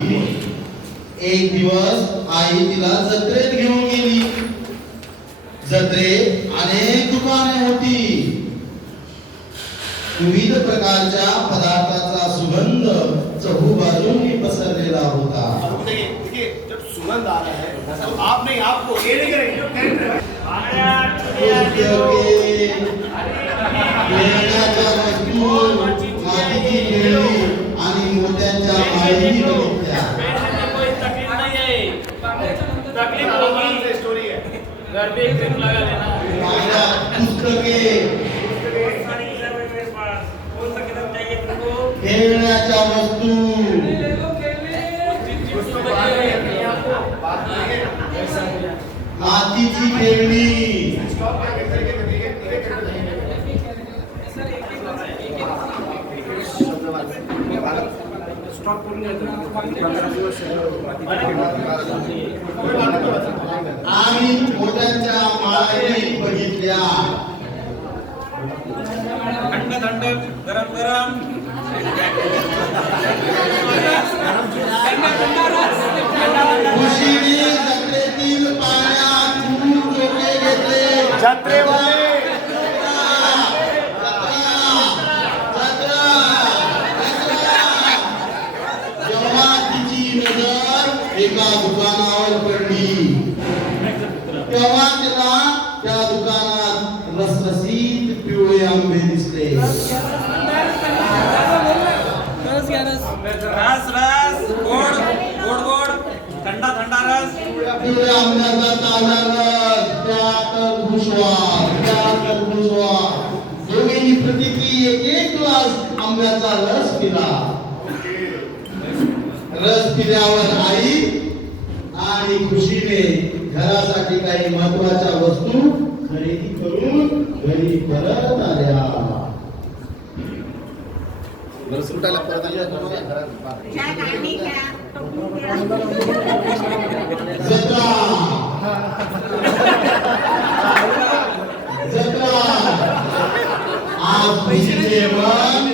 एक दिवस आई तिला जत्रेत घेऊन गेली. जत्रेत अनेक दुकाने होती. विविध प्रकारच्या पदार्थाचा सुगंध चहूबाजूंनी पसरलेला होता. जब सुगंध आ रहा है तो आप नहीं आपको ये नहीं करेंगे. खेळण्याच्या वस्तू, मातीची खेळणी आणि मोत्यांच्या माळेही बघितल्या. पुस्तके, खेळण्याच्या वस्तू, मातीची खेळणी, आणि मोत्यांच्या माळाही बघितल्या. थंड थंड गरम गरम खुशीने जत्रेतील पाण्यात खूप झोके घेतले. जत्रेवाले जेव्हा तिची नजर एका दुकानावर पडली तेव्हा तिला त्या दुकानात रसरशीत पिवळे आंबे दिसले. रस रस गोड गोड गोड थंडा थंडा रस पिवळ्या आंब्याचा ताजा रस, त्यात भुसवा. दोघेही प्रत्येकी एक एक ग्लास आंब्याचा रस पिला. रस पिल्यावर आई आणि खुशीने घरासाठी काही महत्वाच्या वस्तू खरेदी करून घरी परत आल्या. सुटायला परत जत्रा जत्रा आज खुशीचे मन